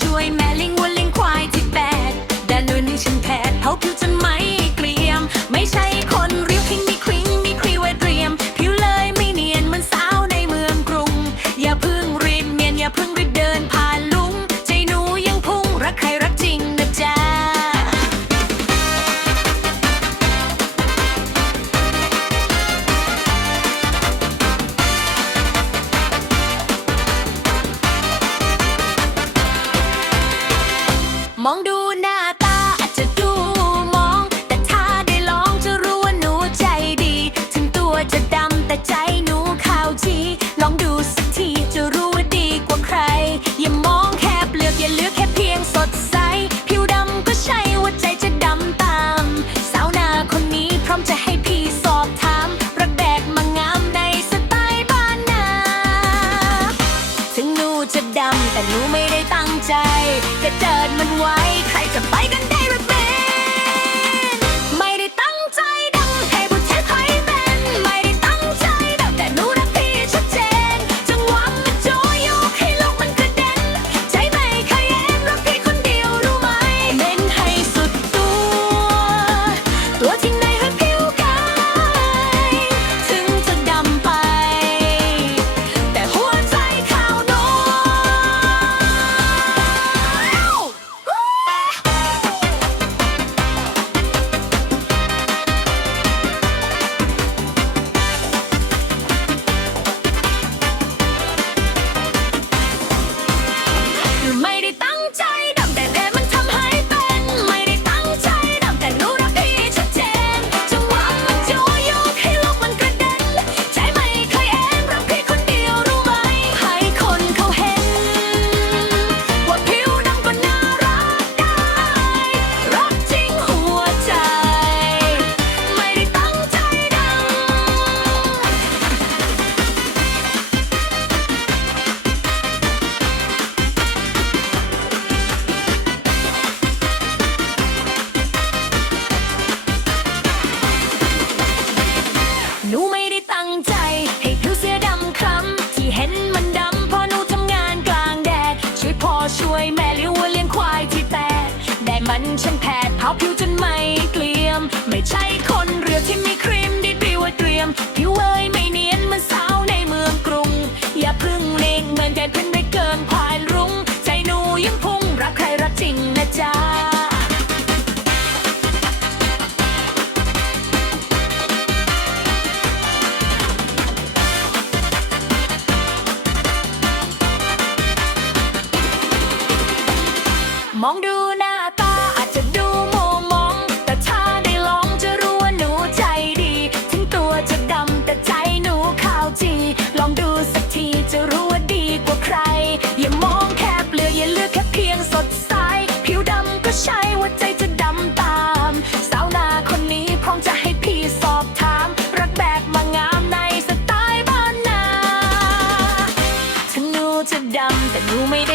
ช่วยแม่ลิงวัวลิงควายที่แปดแต่หน่วยหนึ่งฉันแพดเผาผิวจนไหม มองดูหน้าตาอาจจะดูมอง แต่ถ้าได้ลองจะรู้ว่าหนูใจดี ถึงตัวจะดำแต่ใจหนูขาวจีลองดูสักทีจะรู้ว่าดีกว่าใคร อย่ามองแค่เปลือกอย่าเลือกแค่เพียงสดใส ผิวดำก็ใช่ว่าใจจะดำตาม สาวนาคนนี้พร้อมจะให้ หนูไม่ได้ตั้งใจ ให้ผิวเสื้อดำคล้ำที่เห็นมันดำพอหนูทำงานกลางแดด ช่วยพ่อช่วยแม่เลี้ยวเลี้ยงควายที่แตกแดดมันฉันแผดเผาผิวจนไม่เกลี่ยม ไม่ใช่คนเรือที่มีครีมดีดีว่าเตรียมผิวเอ้ย roommate.